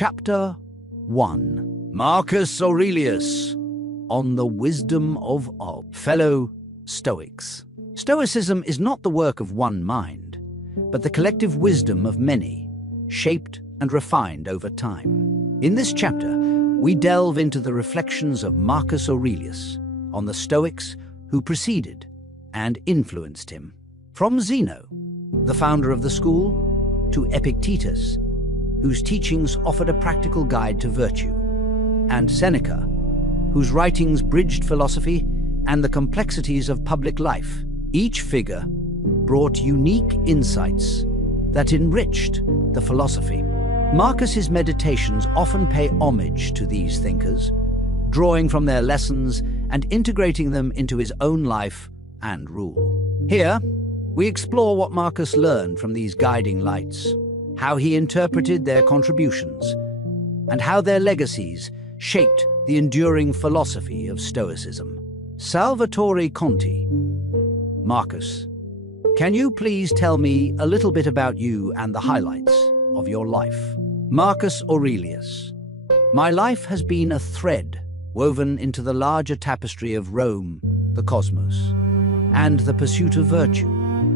Chapter 1. Marcus Aurelius on the wisdom of fellow Stoics. Stoicism is not the work of one mind, but the collective wisdom of many, shaped and refined over time. In this chapter, we delve into the reflections of Marcus Aurelius on the Stoics who preceded and influenced him. From Zeno, the founder of the school, to Epictetus, whose teachings offered a practical guide to virtue, and Seneca, whose writings bridged philosophy and the complexities of public life. Each figure brought unique insights that enriched the philosophy. Marcus's meditations often pay homage to these thinkers, drawing from their lessons and integrating them into his own life and rule. Here, we explore what Marcus learned from these guiding lights, how he interpreted their contributions, and how their legacies shaped the enduring philosophy of Stoicism. Salvatore Conti. Marcus, can you please tell me a little bit about you and the highlights of your life? Marcus Aurelius. My life has been a thread woven into the larger tapestry of Rome, the cosmos, and the pursuit of virtue.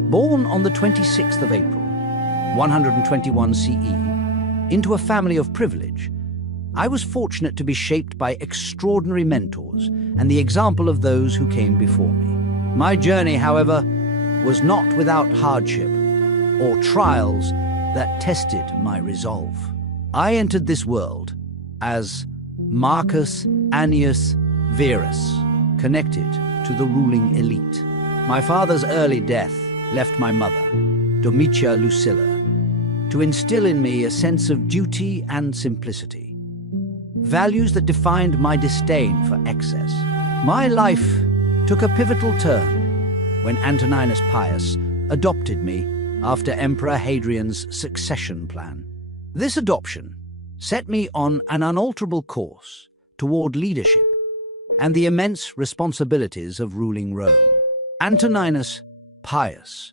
Born on the 26th of April, 121 CE, into a family of privilege, I was fortunate to be shaped by extraordinary mentors and the example of those who came before me. My journey, however, was not without hardship or trials that tested my resolve. I entered this world as Marcus Annius Verus, connected to the ruling elite. My father's early death left my mother, Domitia Lucilla, to instill in me a sense of duty and simplicity, values that defined my disdain for excess. My life took a pivotal turn when Antoninus Pius adopted me after Emperor Hadrian's succession plan. This adoption set me on an unalterable course toward leadership and the immense responsibilities of ruling Rome. Antoninus Pius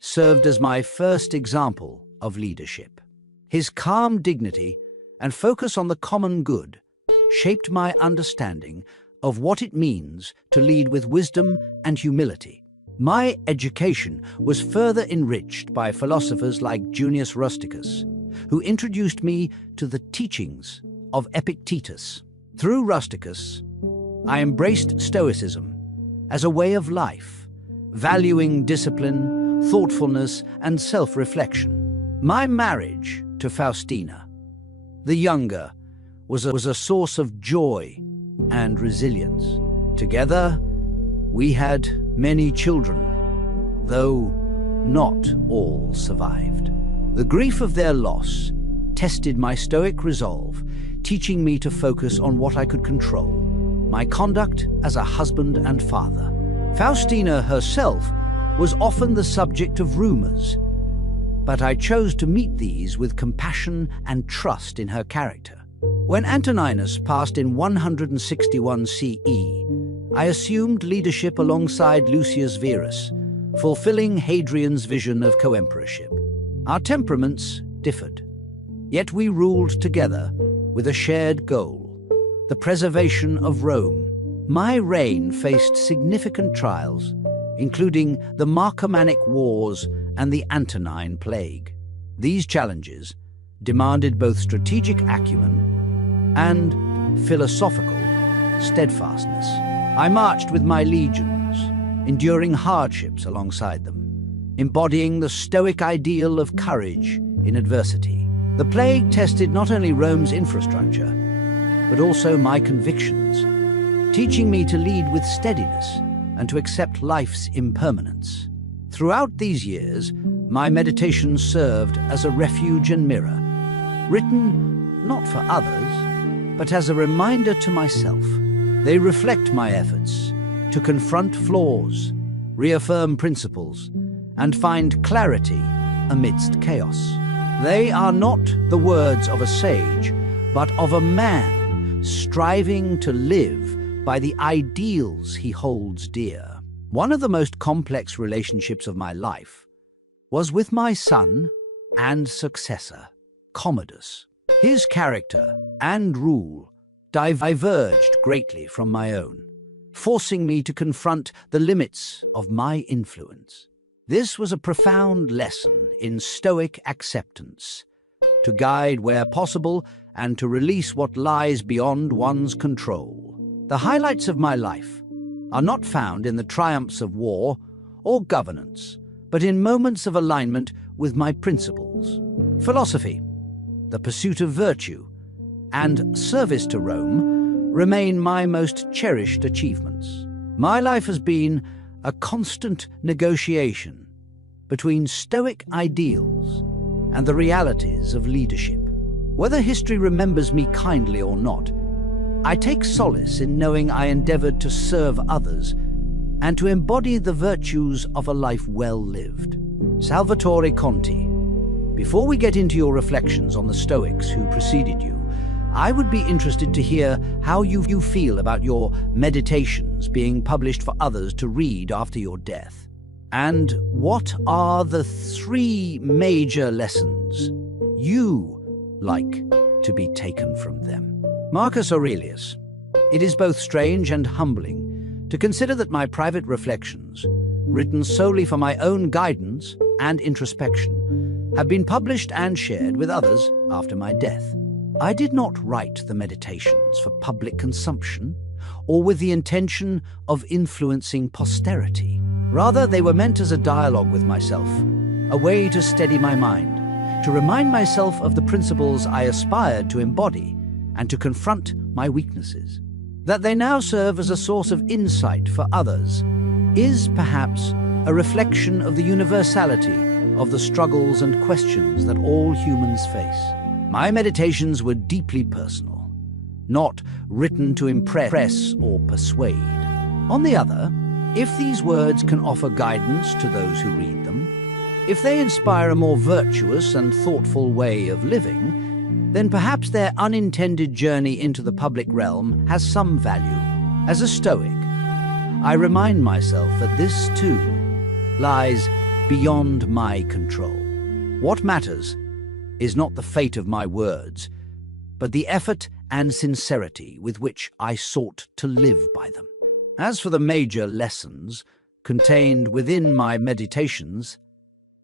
served as my first example of leadership. His calm dignity and focus on the common good shaped my understanding of what it means to lead with wisdom and humility. My education was further enriched by philosophers like Junius Rusticus, who introduced me to the teachings of Epictetus. Through Rusticus, I embraced Stoicism as a way of life, valuing discipline, thoughtfulness, and self-reflection. My marriage to Faustina, the younger, was a source of joy and resilience. Together, we had many children, though not all survived. The grief of their loss tested my stoic resolve, teaching me to focus on what I could control, my conduct as a husband and father. Faustina herself was often the subject of rumors, but I chose to meet these with compassion and trust in her character. When Antoninus passed in 161 CE, I assumed leadership alongside Lucius Verus, fulfilling Hadrian's vision of co-emperorship. Our temperaments differed, yet we ruled together with a shared goal, the preservation of Rome. My reign faced significant trials, including the Marcomannic Wars and the Antonine Plague. These challenges demanded both strategic acumen and philosophical steadfastness. I marched with my legions, enduring hardships alongside them, embodying the Stoic ideal of courage in adversity. The plague tested not only Rome's infrastructure, but also my convictions, teaching me to lead with steadiness and to accept life's impermanence. Throughout these years, my meditations served as a refuge and mirror, written not for others, but as a reminder to myself. They reflect my efforts to confront flaws, reaffirm principles, and find clarity amidst chaos. They are not the words of a sage, but of a man striving to live by the ideals he holds dear. One of the most complex relationships of my life was with my son and successor, Commodus. His character and rule diverged greatly from my own, forcing me to confront the limits of my influence. This was a profound lesson in Stoic acceptance, to guide where possible and to release what lies beyond one's control. The highlights of my life are not found in the triumphs of war or governance, but in moments of alignment with my principles. Philosophy, the pursuit of virtue, and service to Rome remain my most cherished achievements. My life has been a constant negotiation between Stoic ideals and the realities of leadership. Whether history remembers me kindly or not, I take solace in knowing I endeavored to serve others and to embody the virtues of a life well lived. Salvatore Conti. Before we get into your reflections on the Stoics who preceded you, I would be interested to hear how you feel about your meditations being published for others to read after your death. And what are the 3 major lessons you like to be taken from them? Marcus Aurelius. It is both strange and humbling to consider that my private reflections, written solely for my own guidance and introspection, have been published and shared with others after my death. I did not write the meditations for public consumption or with the intention of influencing posterity. Rather, they were meant as a dialogue with myself, a way to steady my mind, to remind myself of the principles I aspired to embody, and to confront my weaknesses. That they now serve as a source of insight for others is perhaps a reflection of the universality of the struggles and questions that all humans face. My meditations were deeply personal, not written to impress or persuade. On the other, if these words can offer guidance to those who read them, if they inspire a more virtuous and thoughtful way of living, then perhaps their unintended journey into the public realm has some value. As a Stoic, I remind myself that this too lies beyond my control. What matters is not the fate of my words, but the effort and sincerity with which I sought to live by them. As for the major lessons contained within my meditations,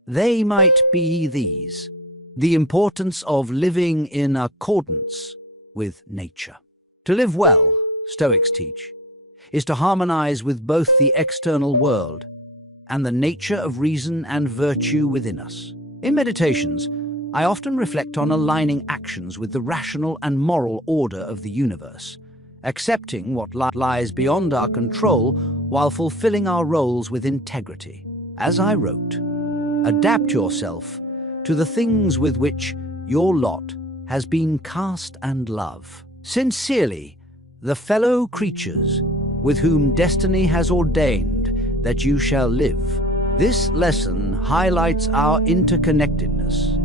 they might be these: the importance of living in accordance with nature. To live well, Stoics teach, is to harmonize with both the external world and the nature of reason and virtue within us. In meditations, I often reflect on aligning actions with the rational and moral order of the universe, accepting what lies beyond our control while fulfilling our roles with integrity. As I wrote, adapt yourself to the things with which your lot has been cast and love. Sincerely, the fellow creatures with whom destiny has ordained that you shall live. This lesson highlights our interconnectedness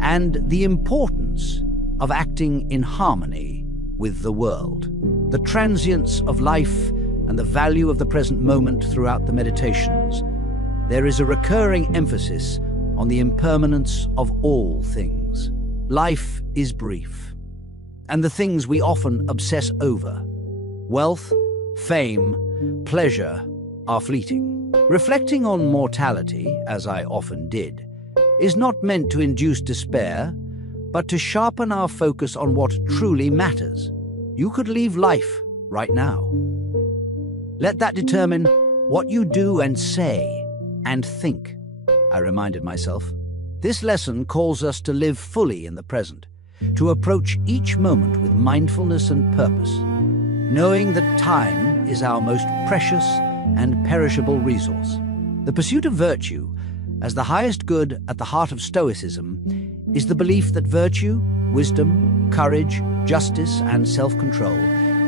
and the importance of acting in harmony with the world. The transience of life and the value of the present moment throughout the meditations, there is a recurring emphasis on the impermanence of all things. Life is brief, and the things we often obsess over, wealth, fame, pleasure, are fleeting. Reflecting on mortality, as I often did, is not meant to induce despair, but to sharpen our focus on what truly matters. You could leave life right now. Let that determine what you do and say and think, I reminded myself. This lesson calls us to live fully in the present, to approach each moment with mindfulness and purpose, knowing that time is our most precious and perishable resource. The pursuit of virtue, as the highest good at the heart of Stoicism, is the belief that virtue, wisdom, courage, justice, and self-control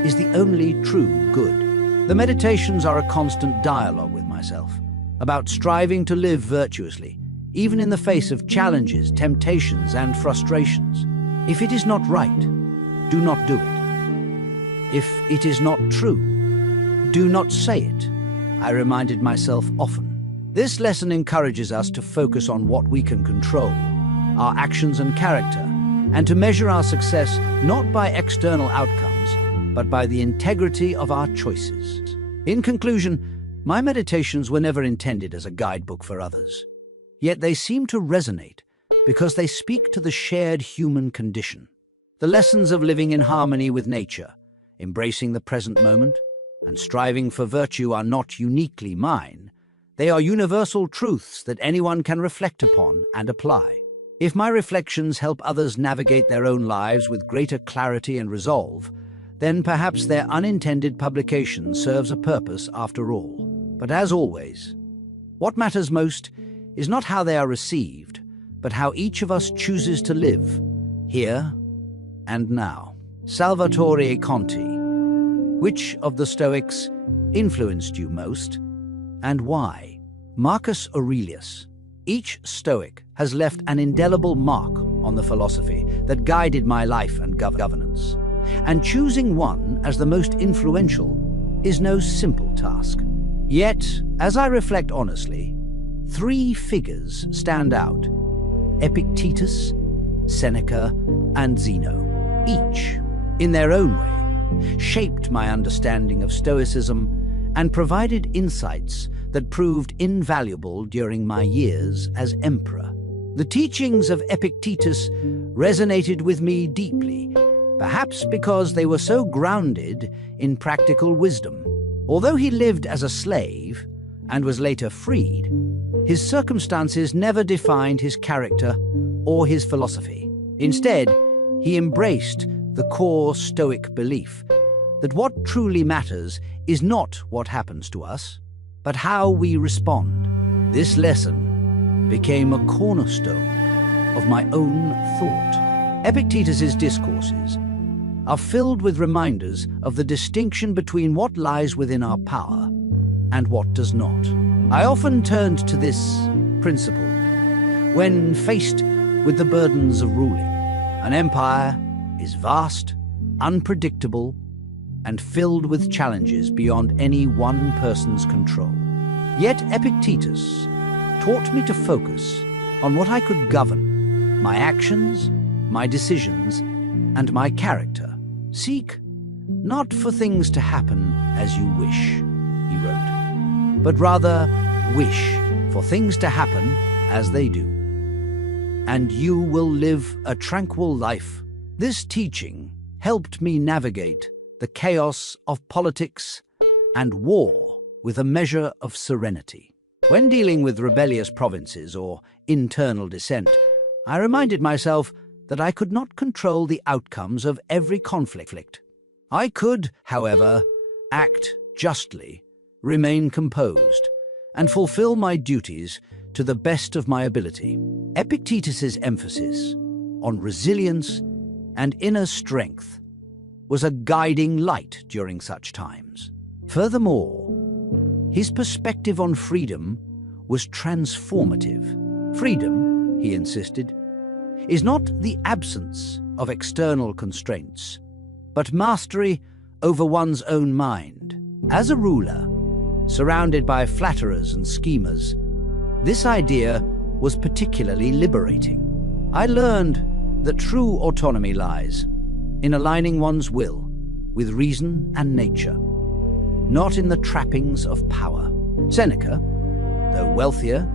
is the only true good. The meditations are a constant dialogue with myself, about striving to live virtuously, even in the face of challenges, temptations, and frustrations. If it is not right, do not do it. If it is not true, do not say it, I reminded myself often. This lesson encourages us to focus on what we can control, our actions and character, and to measure our success not by external outcomes, but by the integrity of our choices. In conclusion, my meditations were never intended as a guidebook for others. Yet they seem to resonate because they speak to the shared human condition. The lessons of living in harmony with nature, embracing the present moment, and striving for virtue are not uniquely mine. They are universal truths that anyone can reflect upon and apply. If my reflections help others navigate their own lives with greater clarity and resolve, then perhaps their unintended publication serves a purpose after all. But as always, what matters most is not how they are received, but how each of us chooses to live, here and now. Salvatore Conti. Which of the Stoics influenced you most, and why? Marcus Aurelius. Each Stoic has left an indelible mark on the philosophy that guided my life and governance. And choosing one as the most influential is no simple task. Yet, as I reflect honestly, 3 figures stand out: Epictetus, Seneca, and Zeno. Each, in their own way, shaped my understanding of Stoicism and provided insights that proved invaluable during my years as emperor. The teachings of Epictetus resonated with me deeply, perhaps because they were so grounded in practical wisdom. Although he lived as a slave and was later freed, his circumstances never defined his character or his philosophy. Instead, he embraced the core Stoic belief that what truly matters is not what happens to us, but how we respond. This lesson became a cornerstone of my own thought. Epictetus's discourses are filled with reminders of the distinction between what lies within our power and what does not. I often turned to this principle when faced with the burdens of ruling. An empire is vast, unpredictable, and filled with challenges beyond any one person's control. Yet Epictetus taught me to focus on what I could govern: my actions, my decisions, and my character. Seek not for things to happen as you wish, he wrote, but rather wish for things to happen as they do, and you will live a tranquil life. This teaching helped me navigate the chaos of politics and war with a measure of serenity. When dealing with rebellious provinces or internal dissent, I reminded myself that I could not control the outcomes of every conflict. I could, however, act justly, remain composed, and fulfill my duties to the best of my ability. Epictetus's emphasis on resilience and inner strength was a guiding light during such times. Furthermore, his perspective on freedom was transformative. Freedom, he insisted, is not the absence of external constraints, but mastery over one's own mind. As a ruler, surrounded by flatterers and schemers, this idea was particularly liberating. I learned that true autonomy lies in aligning one's will with reason and nature, not in the trappings of power. Seneca, though wealthier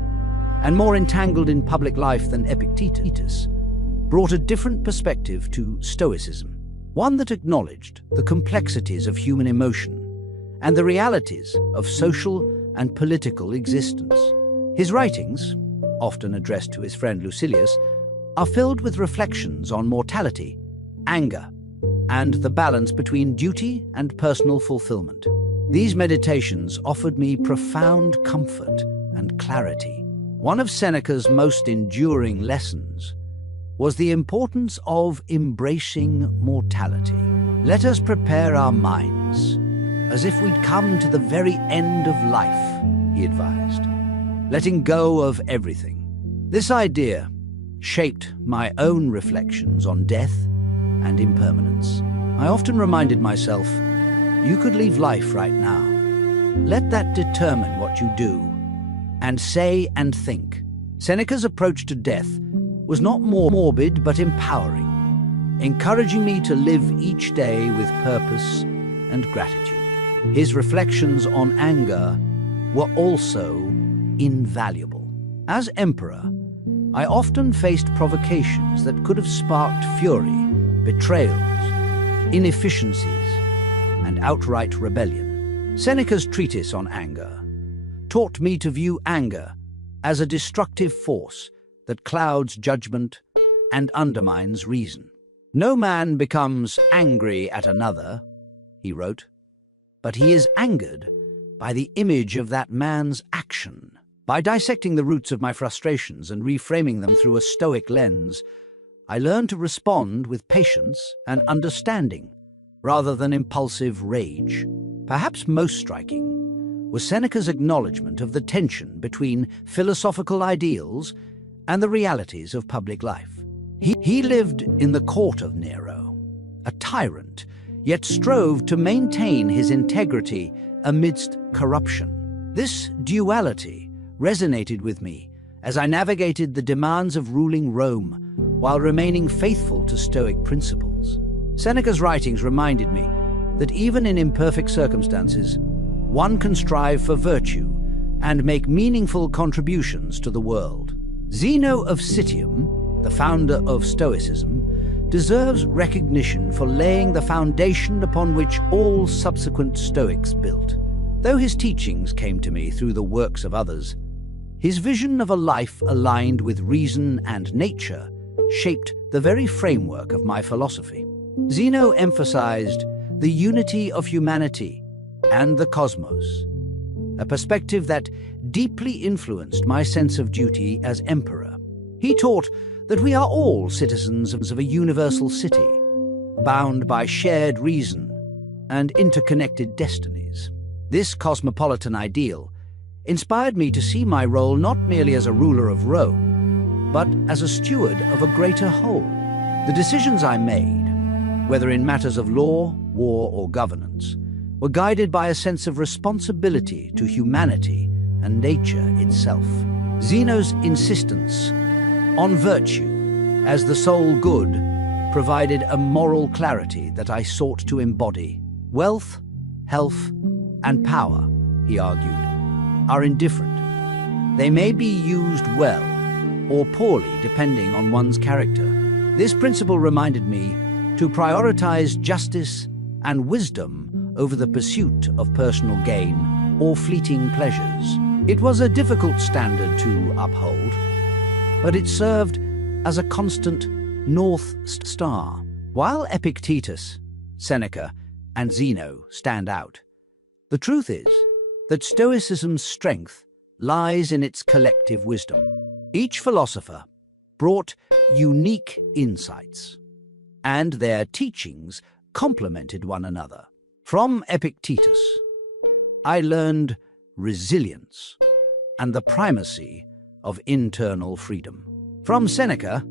and more entangled in public life than Epictetus, brought a different perspective to Stoicism, one that acknowledged the complexities of human emotion and the realities of social and political existence. His writings, often addressed to his friend Lucilius, are filled with reflections on mortality, anger, and the balance between duty and personal fulfillment. These meditations offered me profound comfort and clarity. One of Seneca's most enduring lessons was the importance of embracing mortality. Let us prepare our minds as if we'd come to the very end of life, he advised, letting go of everything. This idea shaped my own reflections on death and impermanence. I often reminded myself, you could leave life right now. Let that determine what you do and say and think. Seneca's approach to death was not more morbid but empowering. encouraging me to live each day with purpose and gratitude. His reflections on anger were also invaluable. As emperor, I often faced provocations that could have sparked fury, betrayals, inefficiencies, and outright rebellion. Seneca's treatise on anger taught me to view anger as a destructive force that clouds judgment and undermines reason. "No man becomes angry at another," he wrote, "but he is angered by the image of that man's action." By dissecting the roots of my frustrations and reframing them through a Stoic lens, I learned to respond with patience and understanding, rather than impulsive rage. Perhaps most striking was Seneca's acknowledgement of the tension between philosophical ideals and the realities of public life. He lived in the court of Nero, a tyrant, yet strove to maintain his integrity amidst corruption. This duality resonated with me as I navigated the demands of ruling Rome while remaining faithful to Stoic principles. Seneca's writings reminded me that even in imperfect circumstances, one can strive for virtue and make meaningful contributions to the world. Zeno of Citium, the founder of Stoicism, deserves recognition for laying the foundation upon which all subsequent Stoics built. Though his teachings came to me through the works of others, his vision of a life aligned with reason and nature shaped the very framework of my philosophy. Zeno emphasized the unity of humanity and the cosmos, a perspective that deeply influenced my sense of duty as emperor. He taught that we are all citizens of a universal city, bound by shared reason and interconnected destinies. This cosmopolitan ideal inspired me to see my role not merely as a ruler of Rome, but as a steward of a greater whole. The decisions I made, whether in matters of law, war, or governance, were guided by a sense of responsibility to humanity and nature itself. Zeno's insistence on virtue as the sole good provided a moral clarity that I sought to embody. Wealth, health, and power, he argued, are indifferent. They may be used well or poorly depending on one's character. This principle reminded me to prioritize justice and wisdom over the pursuit of personal gain or fleeting pleasures. It was a difficult standard to uphold, but it served as a constant North Star. While Epictetus, Seneca, and Zeno stand out, the truth is that Stoicism's strength lies in its collective wisdom. Each philosopher brought unique insights, and their teachings complemented one another. From Epictetus, I learned resilience and the primacy of internal freedom. From Seneca,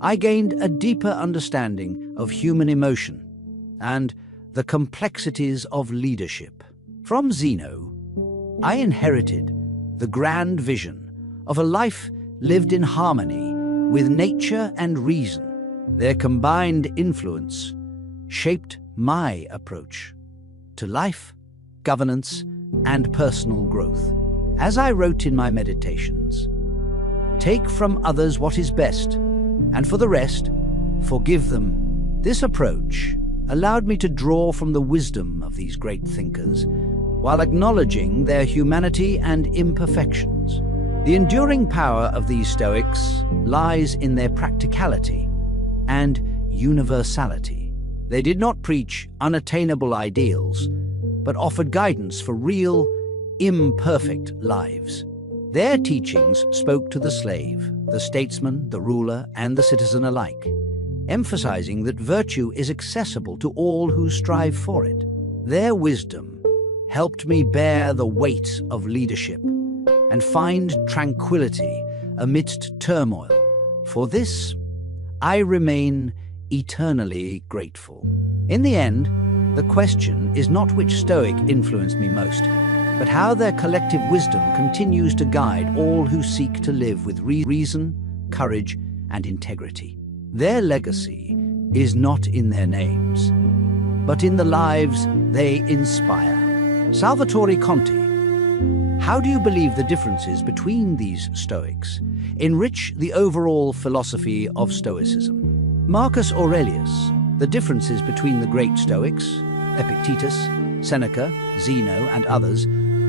I gained a deeper understanding of human emotion and the complexities of leadership. From Zeno, I inherited the grand vision of a life lived in harmony with nature and reason. Their combined influence shaped my approach to life, governance, and personal growth. As I wrote in my meditations, "Take from others what is best, and for the rest, forgive them." This approach allowed me to draw from the wisdom of these great thinkers, while acknowledging their humanity and imperfections. The enduring power of these Stoics lies in their practicality and universality. They did not preach unattainable ideals, but offered guidance for real, imperfect lives. Their teachings spoke to the slave, the statesman, the ruler, and the citizen alike, emphasizing that virtue is accessible to all who strive for it. Their wisdom helped me bear the weight of leadership and find tranquility amidst turmoil. For this, I remain eternally grateful. In the end, the question is not which Stoic influenced me most, but how their collective wisdom continues to guide all who seek to live with reason, courage, and integrity. Their legacy is not in their names, but in the lives they inspire. Salvatore Conti. How do you believe the differences between these Stoics enrich the overall philosophy of Stoicism? Marcus Aurelius. The differences between the great Stoics, Epictetus, Seneca, Zeno, and others,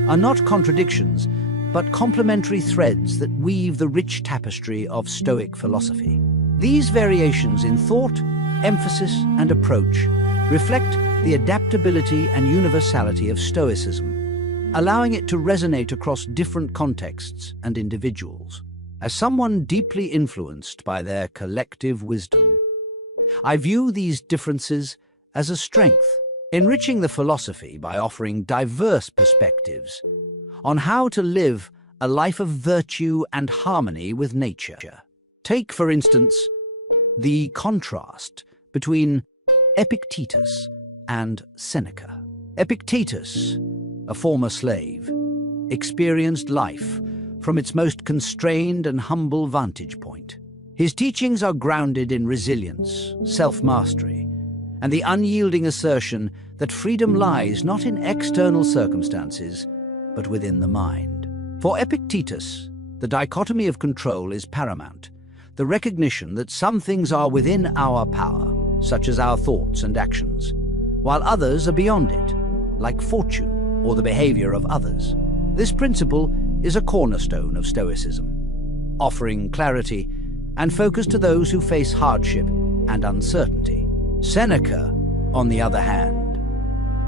are not contradictions, but complementary threads that weave the rich tapestry of Stoic philosophy. These variations in thought, emphasis, and approach reflect the adaptability and universality of Stoicism, allowing it to resonate across different contexts and individuals. As someone deeply influenced by their collective wisdom, I view these differences as a strength, enriching the philosophy by offering diverse perspectives on how to live a life of virtue and harmony with nature. Take, for instance, the contrast between Epictetus and Seneca. Epictetus, a former slave, experienced life from its most constrained and humble vantage point. His teachings are grounded in resilience, self-mastery, and the unyielding assertion that freedom lies not in external circumstances, but within the mind. For Epictetus, the dichotomy of control is paramount, the recognition that some things are within our power, such as our thoughts and actions, while others are beyond it, like fortune or the behavior of others. This principle is a cornerstone of Stoicism, offering clarity and focus to those who face hardship and uncertainty. Seneca, on the other hand,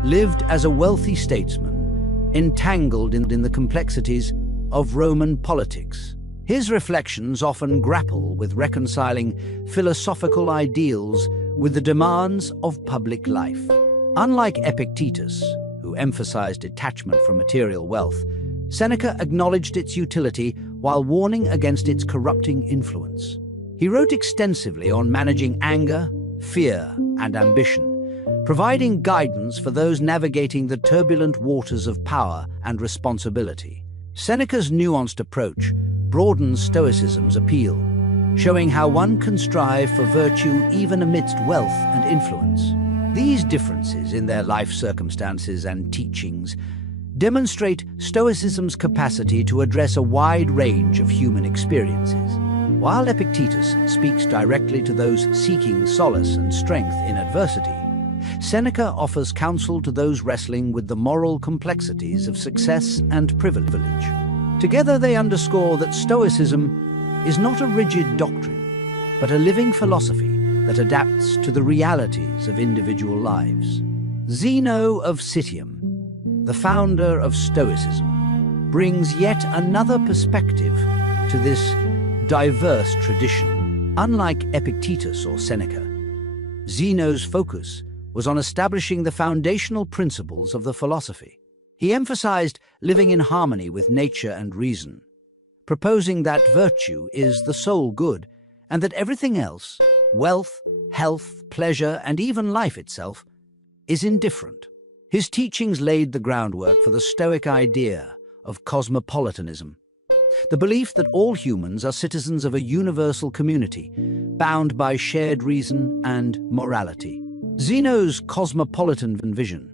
lived as a wealthy statesman, entangled in the complexities of Roman politics. His reflections often grapple with reconciling philosophical ideals with the demands of public life. Unlike Epictetus, who emphasized detachment from material wealth, Seneca acknowledged its utility while warning against its corrupting influence. He wrote extensively on managing anger, fear, and ambition, providing guidance for those navigating the turbulent waters of power and responsibility. Seneca's nuanced approach broadens Stoicism's appeal, showing how one can strive for virtue even amidst wealth and influence. These differences in their life circumstances and teachings demonstrate Stoicism's capacity to address a wide range of human experiences. While Epictetus speaks directly to those seeking solace and strength in adversity, Seneca offers counsel to those wrestling with the moral complexities of success and privilege. Together they underscore that Stoicism is not a rigid doctrine, but a living philosophy that adapts to the realities of individual lives. Zeno of Citium, the founder of Stoicism, brings yet another perspective to this diverse tradition. Unlike Epictetus or Seneca, Zeno's focus was on establishing the foundational principles of the philosophy. He emphasized living in harmony with nature and reason, proposing that virtue is the sole good and that everything else, wealth, health, pleasure, and even life itself, is indifferent. His teachings laid the groundwork for the Stoic idea of cosmopolitanism, the belief that all humans are citizens of a universal community, bound by shared reason and morality. Zeno's cosmopolitan vision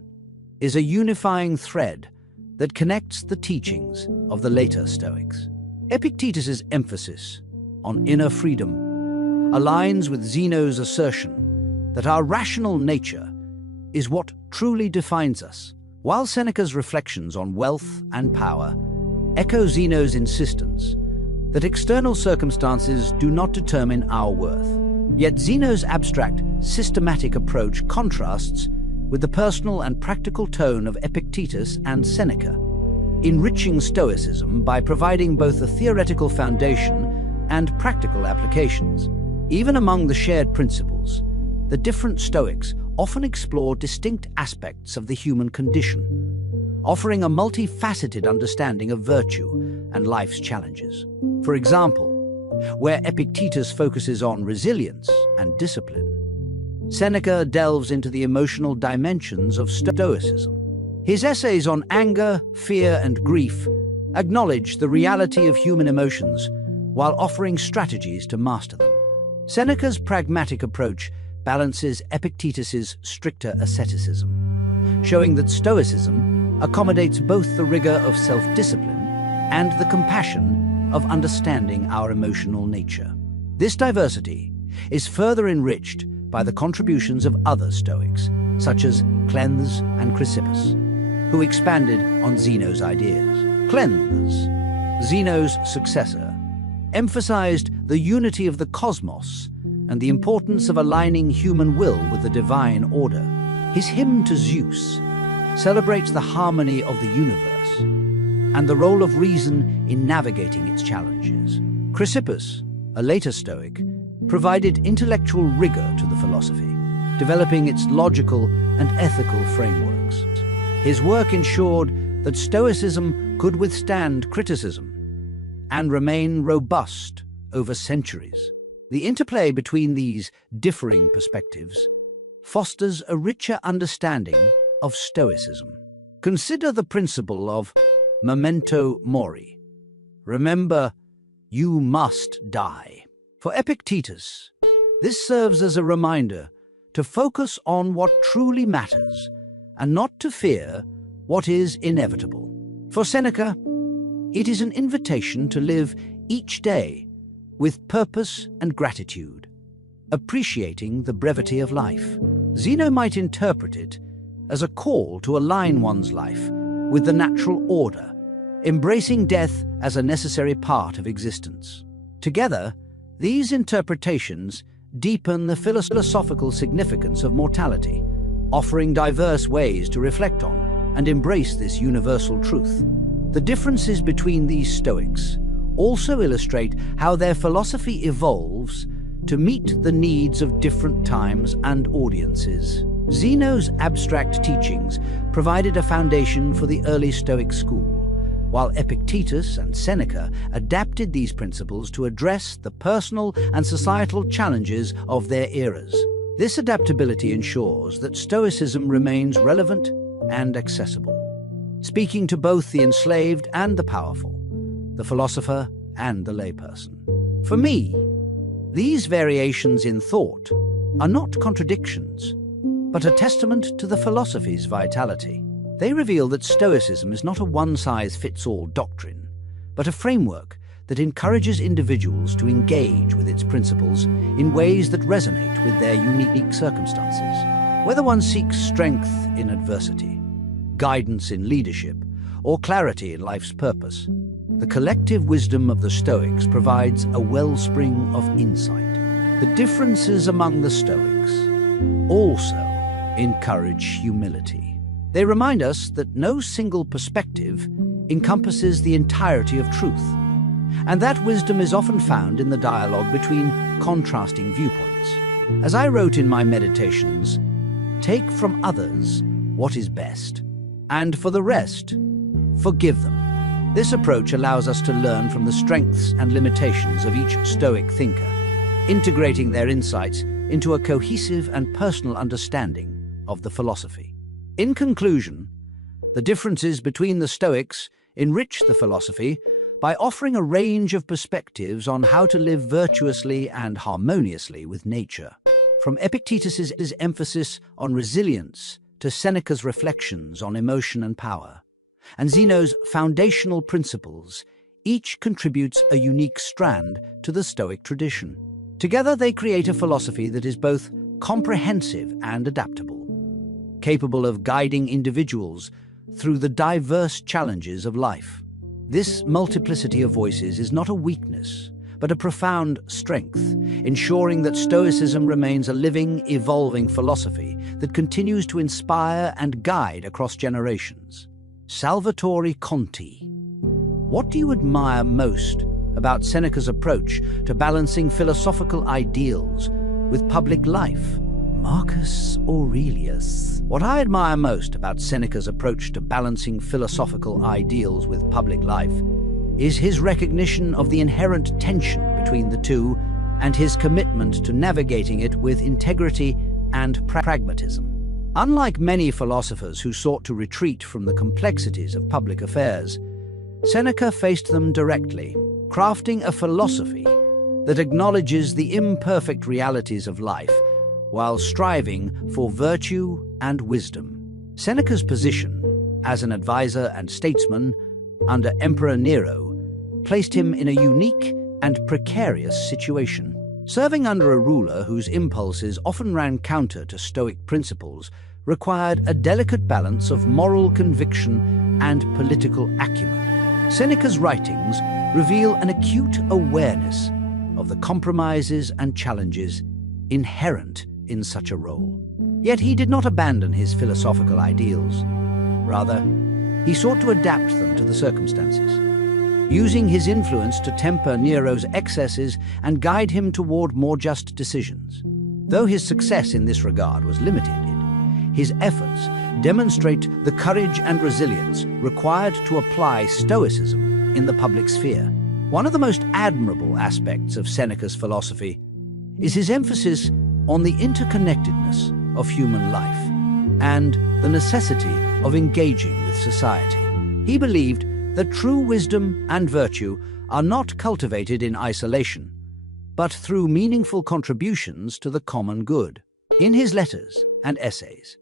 is a unifying thread that connects the teachings of the later Stoics. Epictetus's emphasis on inner freedom aligns with Zeno's assertion that our rational nature is what truly defines us, while Seneca's reflections on wealth and power echo Zeno's insistence that external circumstances do not determine our worth. Yet Zeno's abstract, systematic approach contrasts with the personal and practical tone of Epictetus and Seneca, enriching Stoicism by providing both a theoretical foundation and practical applications. Even among the shared principles, the different Stoics often explore distinct aspects of the human condition, offering a multifaceted understanding of virtue and life's challenges. For example, where Epictetus focuses on resilience and discipline, Seneca delves into the emotional dimensions of Stoicism. His essays on anger, fear, and grief acknowledge the reality of human emotions while offering strategies to master them. Seneca's pragmatic approach balances Epictetus's stricter asceticism, showing that Stoicism accommodates both the rigor of self-discipline and the compassion of understanding our emotional nature. This diversity is further enriched by the contributions of other Stoics, such as Cleanthes and Chrysippus, who expanded on Zeno's ideas. Cleanthes, Zeno's successor, emphasized the unity of the cosmos and the importance of aligning human will with the divine order. His hymn to Zeus celebrates the harmony of the universe and the role of reason in navigating its challenges. Chrysippus, a later Stoic, provided intellectual rigor to the philosophy, developing its logical and ethical frameworks. His work ensured that Stoicism could withstand criticism and remain robust over centuries. The interplay between these differing perspectives fosters a richer understanding of Stoicism. Consider the principle of memento mori. Remember, you must die. For Epictetus, this serves as a reminder to focus on what truly matters and not to fear what is inevitable. For Seneca, it is an invitation to live each day with purpose and gratitude, appreciating the brevity of life. Zeno might interpret it as a call to align one's life with the natural order, embracing death as a necessary part of existence. Together, these interpretations deepen the philosophical significance of mortality, offering diverse ways to reflect on and embrace this universal truth. The differences between these Stoics also illustrate how their philosophy evolves to meet the needs of different times and audiences. Zeno's abstract teachings provided a foundation for the early Stoic school, while Epictetus and Seneca adapted these principles to address the personal and societal challenges of their eras. This adaptability ensures that Stoicism remains relevant and accessible, speaking to both the enslaved and the powerful, the philosopher and the layperson. For me, these variations in thought are not contradictions, but a testament to the philosophy's vitality. They reveal that Stoicism is not a one-size-fits-all doctrine, but a framework that encourages individuals to engage with its principles in ways that resonate with their unique circumstances. Whether one seeks strength in adversity, guidance in leadership, or clarity in life's purpose, the collective wisdom of the Stoics provides a wellspring of insight. The differences among the Stoics also encourage humility. They remind us that no single perspective encompasses the entirety of truth, and that wisdom is often found in the dialogue between contrasting viewpoints. As I wrote in my meditations, take from others what is best, and for the rest, forgive them. This approach allows us to learn from the strengths and limitations of each Stoic thinker, integrating their insights into a cohesive and personal understanding of the philosophy. In conclusion, the differences between the Stoics enrich the philosophy by offering a range of perspectives on how to live virtuously and harmoniously with nature. From Epictetus's emphasis on resilience to Seneca's reflections on emotion and power, and Zeno's foundational principles, each contributes a unique strand to the Stoic tradition. Together, they create a philosophy that is both comprehensive and adaptable, capable of guiding individuals through the diverse challenges of life. This multiplicity of voices is not a weakness, but a profound strength, ensuring that Stoicism remains a living, evolving philosophy that continues to inspire and guide across generations. Salvatore Conti. What do you admire most about Seneca's approach to balancing philosophical ideals with public life? Marcus Aurelius. What I admire most about Seneca's approach to balancing philosophical ideals with public life is his recognition of the inherent tension between the two and his commitment to navigating it with integrity and pragmatism. Unlike many philosophers who sought to retreat from the complexities of public affairs, Seneca faced them directly, crafting a philosophy that acknowledges the imperfect realities of life while striving for virtue and wisdom. Seneca's position as an advisor and statesman under Emperor Nero placed him in a unique and precarious situation. Serving under a ruler whose impulses often ran counter to Stoic principles required a delicate balance of moral conviction and political acumen. Seneca's writings reveal an acute awareness of the compromises and challenges inherent in such a role. Yet he did not abandon his philosophical ideals. Rather, he sought to adapt them to the circumstances, using his influence to temper Nero's excesses and guide him toward more just decisions. Though his success in this regard was limited, his efforts demonstrate the courage and resilience required to apply Stoicism in the public sphere. One of the most admirable aspects of Seneca's philosophy is his emphasis on the interconnectedness of human life and the necessity of engaging with society. He believed that true wisdom and virtue are not cultivated in isolation, but through meaningful contributions to the common good. In his letters and essays,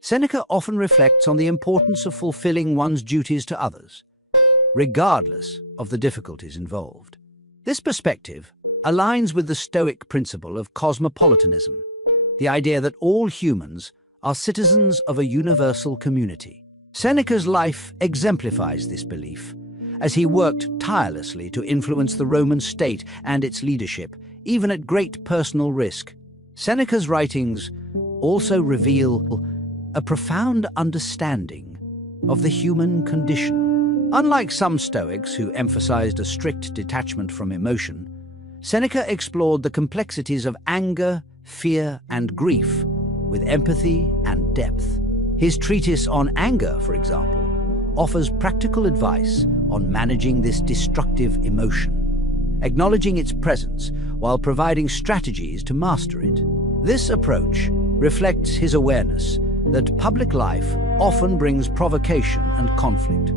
Seneca often reflects on the importance of fulfilling one's duties to others, regardless of the difficulties involved. This perspective aligns with the Stoic principle of cosmopolitanism, the idea that all humans are citizens of a universal community. Seneca's life exemplifies this belief, as he worked tirelessly to influence the Roman state and its leadership, even at great personal risk. Seneca's writings also reveal a profound understanding of the human condition. Unlike some Stoics who emphasized a strict detachment from emotion, Seneca explored the complexities of anger, fear, and grief with empathy and depth. His treatise on anger, for example, offers practical advice on managing this destructive emotion, acknowledging its presence while providing strategies to master it. This approach reflects his awareness that public life often brings provocation and conflict,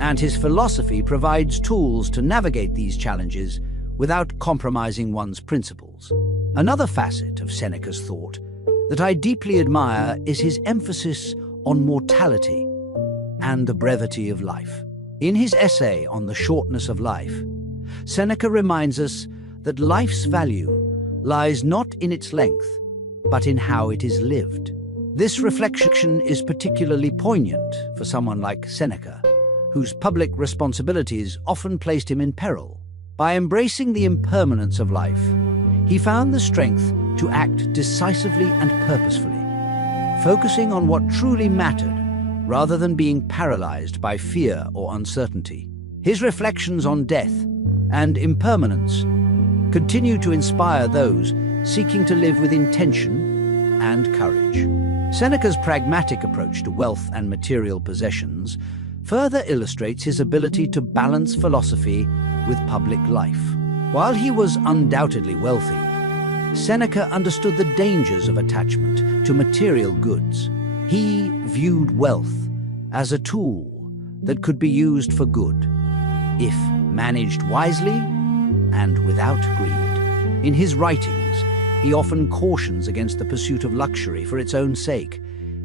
and his philosophy provides tools to navigate these challenges without compromising one's principles. Another facet of Seneca's thought that I deeply admire is his emphasis on mortality and the brevity of life. In his essay on the shortness of life, Seneca reminds us that life's value lies not in its length, but in how it is lived. This reflection is particularly poignant for someone like Seneca, whose public responsibilities often placed him in peril. By embracing the impermanence of life, he found the strength to act decisively and purposefully, focusing on what truly mattered rather than being paralyzed by fear or uncertainty. His reflections on death and impermanence continue to inspire those seeking to live with intention and courage. Seneca's pragmatic approach to wealth and material possessions further illustrates his ability to balance philosophy with public life. While he was undoubtedly wealthy, Seneca understood the dangers of attachment to material goods. He viewed wealth as a tool that could be used for good, if managed wisely and without greed. In his writings, he often cautions against the pursuit of luxury for its own sake,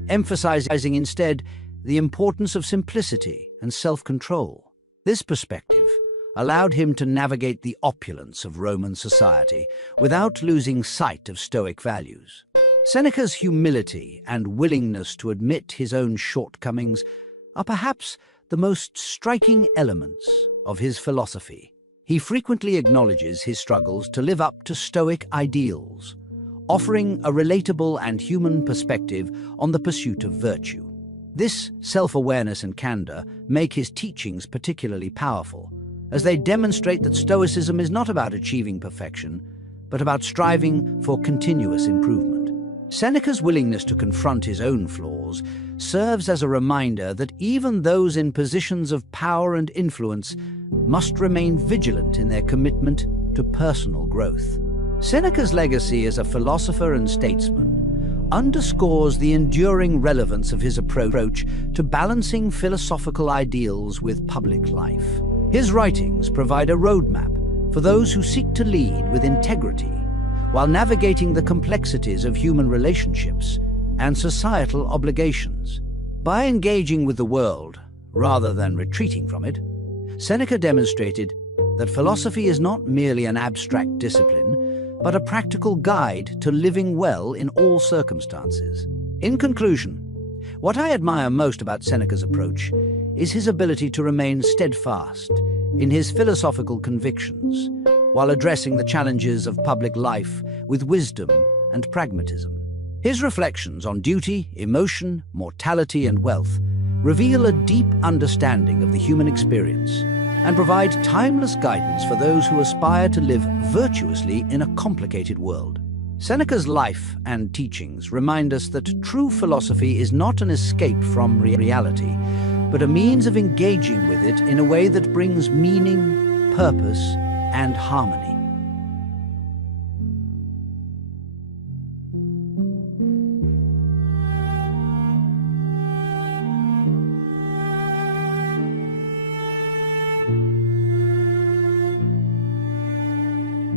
emphasizing instead the importance of simplicity and self-control. This perspective allowed him to navigate the opulence of Roman society without losing sight of Stoic values. Seneca's humility and willingness to admit his own shortcomings are perhaps the most striking elements of his philosophy. He frequently acknowledges his struggles to live up to Stoic ideals, offering a relatable and human perspective on the pursuit of virtue. This self-awareness and candor make his teachings particularly powerful, as they demonstrate that Stoicism is not about achieving perfection, but about striving for continuous improvement. Seneca's willingness to confront his own flaws serves as a reminder that even those in positions of power and influence must remain vigilant in their commitment to personal growth. Seneca's legacy as a philosopher and statesman underscores the enduring relevance of his approach to balancing philosophical ideals with public life. His writings provide a roadmap for those who seek to lead with integrity while navigating the complexities of human relationships and societal obligations. By engaging with the world, rather than retreating from it, Seneca demonstrated that philosophy is not merely an abstract discipline, but a practical guide to living well in all circumstances. In conclusion, what I admire most about Seneca's approach is his ability to remain steadfast in his philosophical convictions, while addressing the challenges of public life with wisdom and pragmatism. His reflections on duty, emotion, mortality, and wealth reveal a deep understanding of the human experience and provide timeless guidance for those who aspire to live virtuously in a complicated world. Seneca's life and teachings remind us that true philosophy is not an escape from reality, but a means of engaging with it in a way that brings meaning, purpose, and harmony.